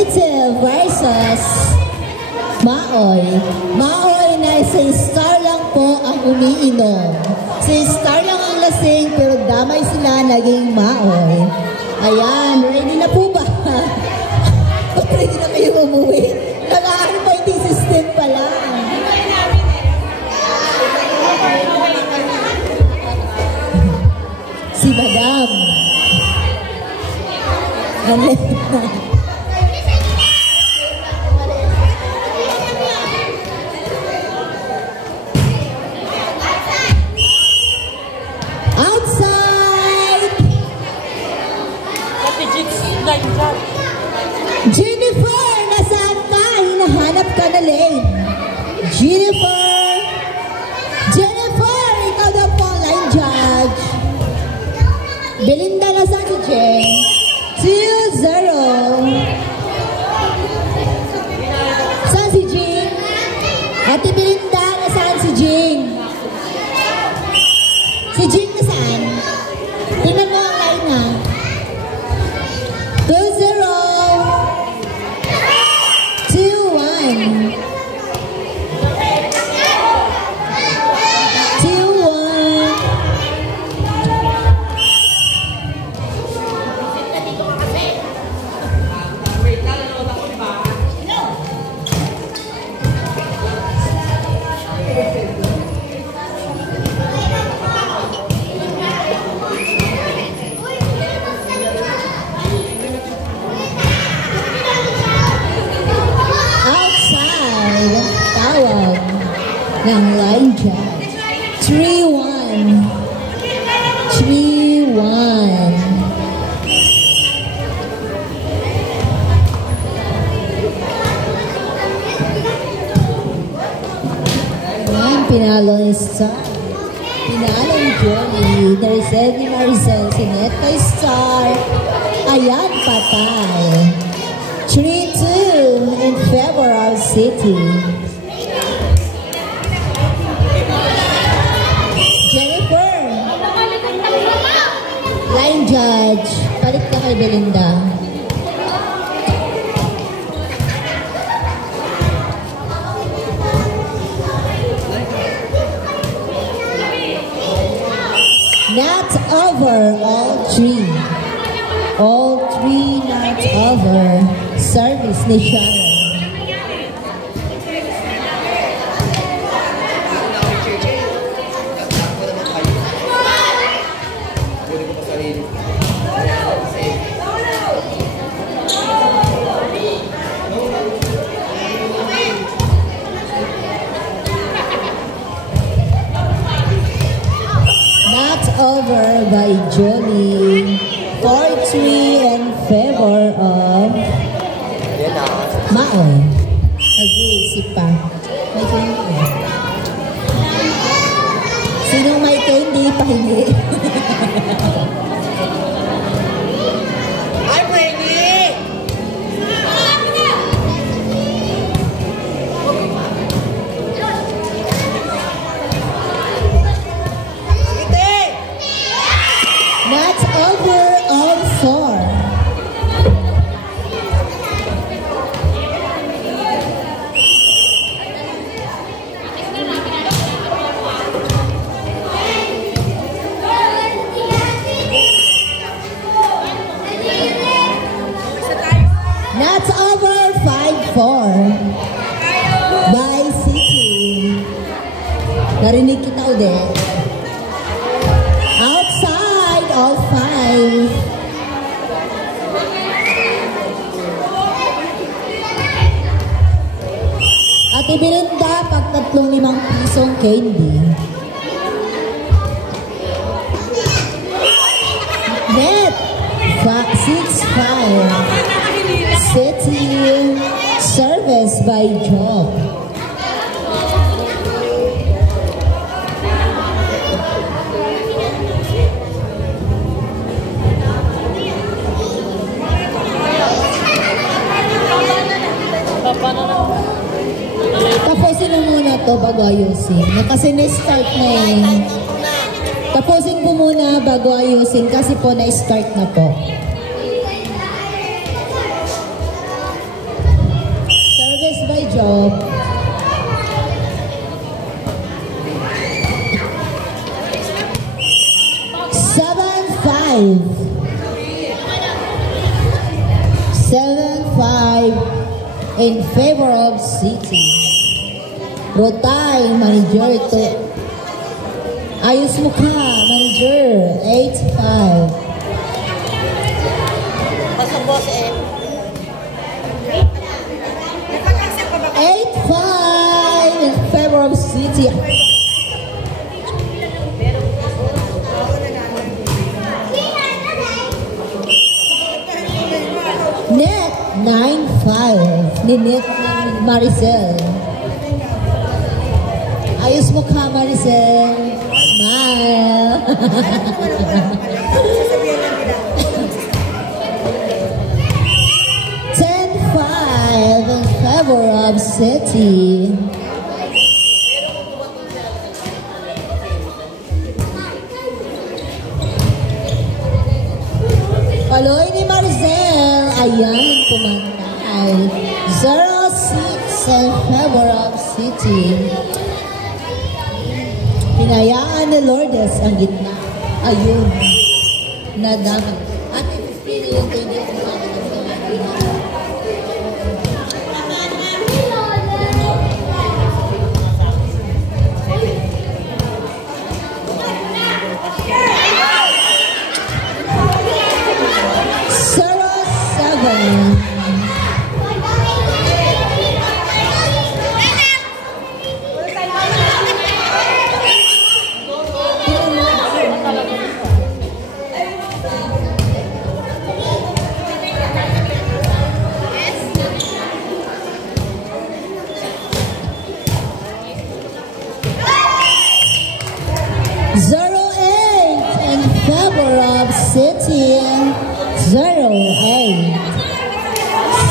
Little versus Maoy. Maoy na si Star lang po ang umiinom. Si Star lang ang lasing pero damay sila naging Maoy. Ayan, ready na po ba? Ba't ready na kayo umuwi? Naka-fighting system pa lang. Si Madam. Outside! Jennifer, nasaan ka? Hinahanap ka na lane. Jennifer! Jennifer, ikaw na po ang line judge. Belinda, nasaan si Jen? 2-0. Saan si Jing? Ate Belinda, nasaan si Jing? Si Jing nasaan? Tingnan mo ang line ha. 2-0. 2-1. 2-1. Ng line judge. 3-1. 3-1. Ayan, pinalo ni Star. Pinalo ni Johnny. Naricel ni Maricel. Sinet kay Star. Ayan, patay. 3-2 in favor of City. Line judge, palit ka kay Belinda. Not over, all three. All three not over. Service ni Sharon. Over by Johnny. 4-3 in favor of Maoy. Nag-iisip pa. May candy. Sinong may candy pa hindi? I'm ready! That's over all four. That's over 5-4 by City. Narinig kita ulit. Outside all 5. Ate Belinda, pag 35 pisong candy. Net 6-5. City service by Job. Tapusin mo muna to bago ayusin. Kasi na-start na eh. Tapusin po muna bago ayusin kasi po na-start na po. job. Seven five in favor of City. Rotay, manager to. Ayos mo ka, manager. 8-5. Basta boss eh. 8-5 in favor of City. Net 9-5 ni Net Maricel. Ayos mo ka, Maricel. Smile. 10-5 in favor of City. Paloy ni Maricel. Ayan, pumantay. 0-6 in favor of City. Pinayaan ni Lourdes ang gitna. Ayun. Nadaman. At 15 yung 20. City 0-8.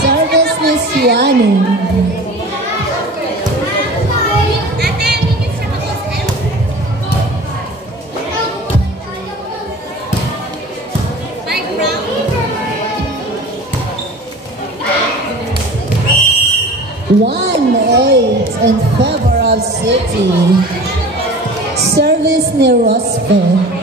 Service ni Siani. One 8 in favor of City. Service ni Roscoe.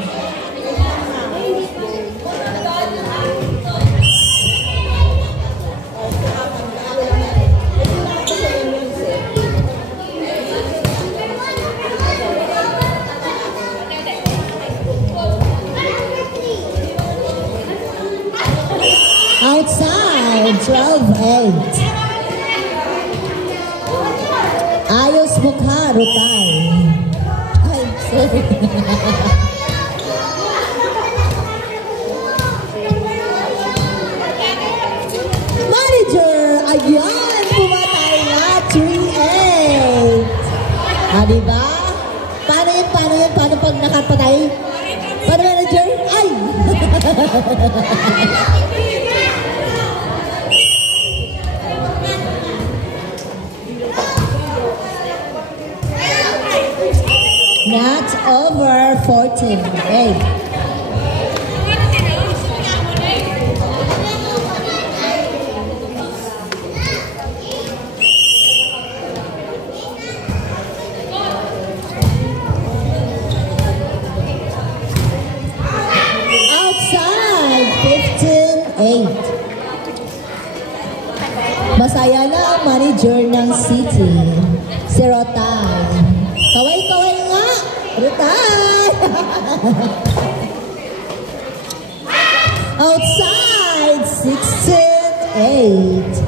Outside, 12-8. Ayos mo ka, Rutay. Ay, sorry. Manager, ayan, pumatay na, 3-8. Diba? Paano yun? Paano pag nakapatay? Paano, manager? Ay! Not over 14-8. Outside, 15-8. Masaya na ang manager ng City, si Rotay. Kaway-kaway nga! Rutay! Outside, 16-8.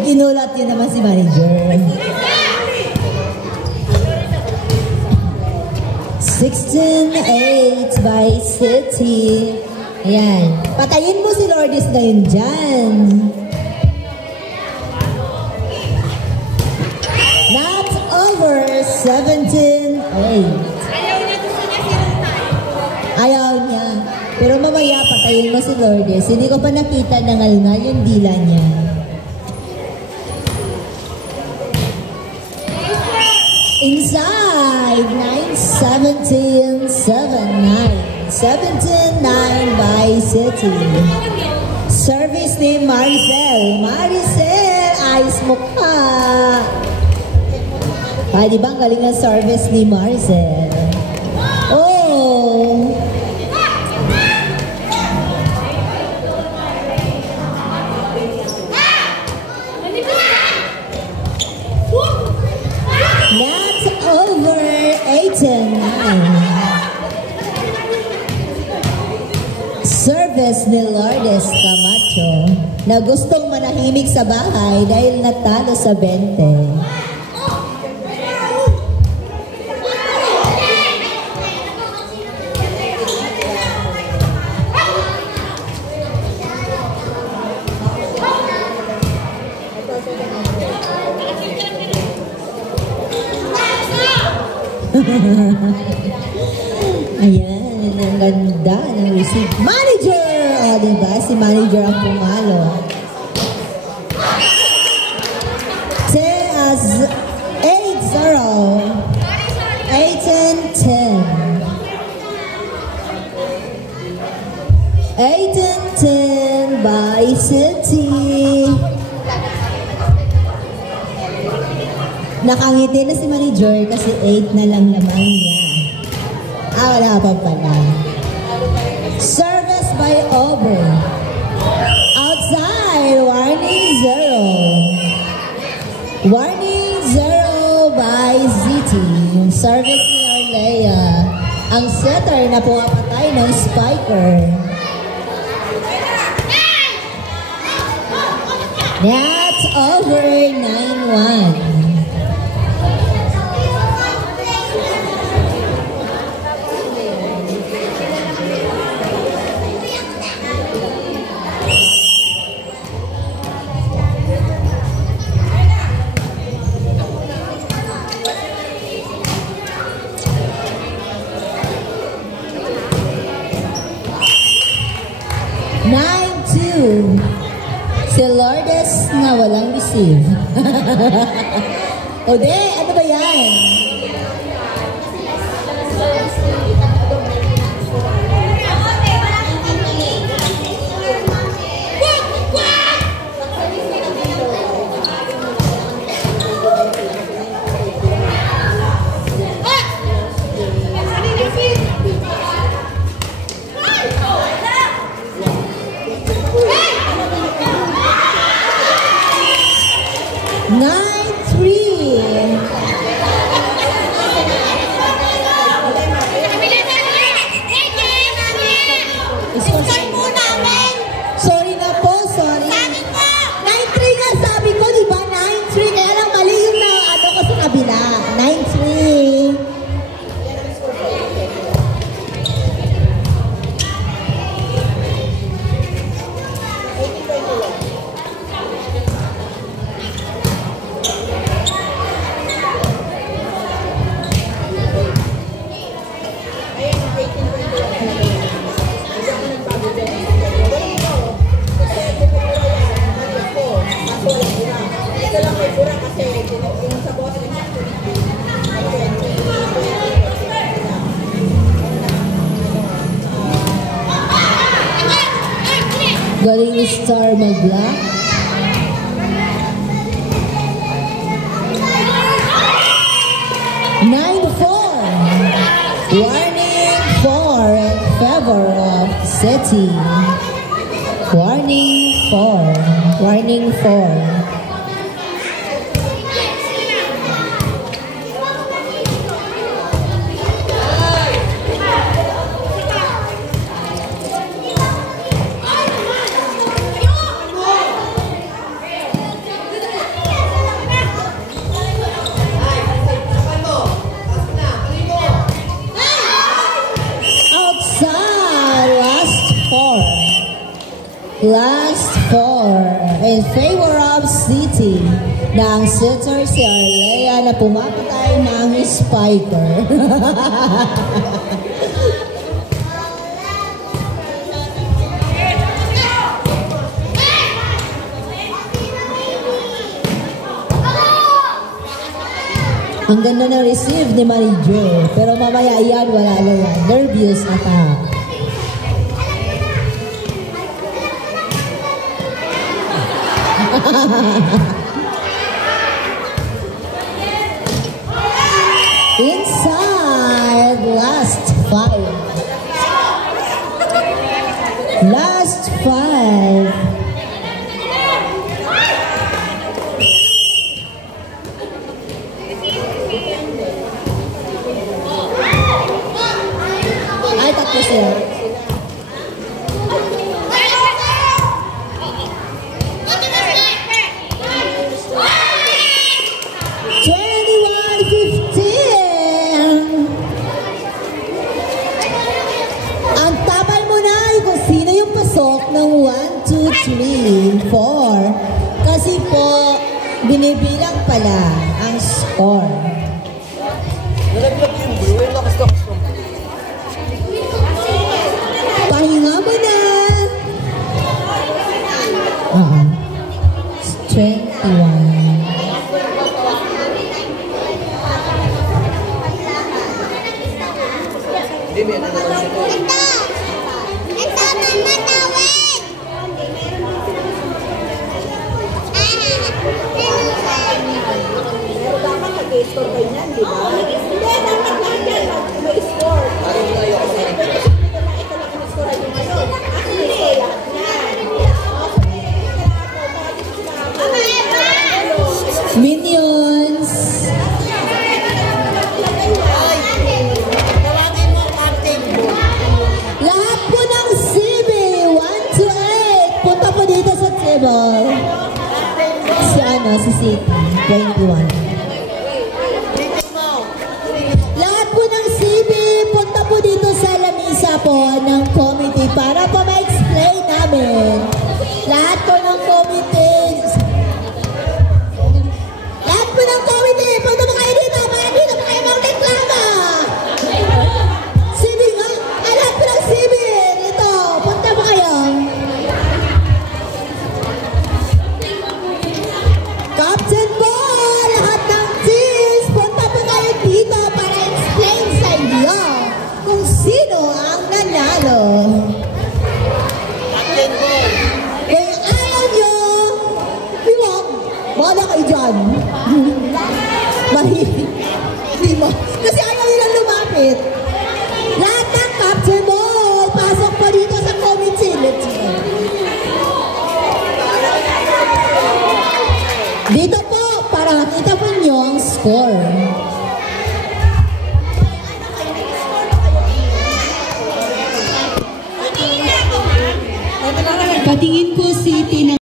Ginulat yun naman si manager. 16-8 by City. Ayan. Patayin mo si Lourdes na yun dyan. Ayaw niya. Pero mamaya patayin mo si Lourdes. Hindi ko pa nakita na ngalngal yung dila niya. Inside, 9-17, 7-9. 17-9 by City. Service ni Maricel. Maricel, ayos mukha. Di ba ang galing ng service ni Maricel? Oh! That's over 8-9. Service ni Lourdes Camacho na gustong manahimik sa bahay dahil natalo sa 20. Ayan, ang ganda ng receive. Manager! O, diba? Si manager ang pumalo. 8-0. 8-10. 8-10 by City. Nakangiti na si manager kasi 8 na lang naman niya. Wala pa pala. Service by Aubrey. Outside, warning 0. Warning 0 by Ziti. Yung service ni Arlea. Ang setter na pumapatay ng spiker. That's over 9-1. Si Lourdes na walang receive. O de, ano ba yan? Galing ni Star mag-block. Warning 4 in favor of City. Warning 4. Warning 4. Last last four in favor of City ng setter si Arlea na pumapatay ng spiker. Ang ganda na receive ni Marijo, pero mamaya yan, wala na yan. Nervous attack. Inside, last five. Last five. Ay, tatlo sila. Ng 1, 2, 3, 4. Kasi po, binibilang pala ang score. Pahinga mo na! 21. Score kayo niyan, di ba? Hindi, dapat lahat yan. May score. Ito lang ang score yung ano. Ako may score lahat niyan. Minions! Lahat po ng CB, 1 to 8. Punta po dito sa table. Si City, 21. Po ng committee para po ma-explain namin lahat po ng committee punta mo kayo dito pa kayo magreklama CB nga lahat po ng CB dito punta mo kayo Captain po lahat ng teams punta po kayo dito para explain sa inyo kung sino ang nanalo. Kung ayaw nyo, iwag, wala kayo dyan. Hindi mo. Kasi ayaw nilang lumapit.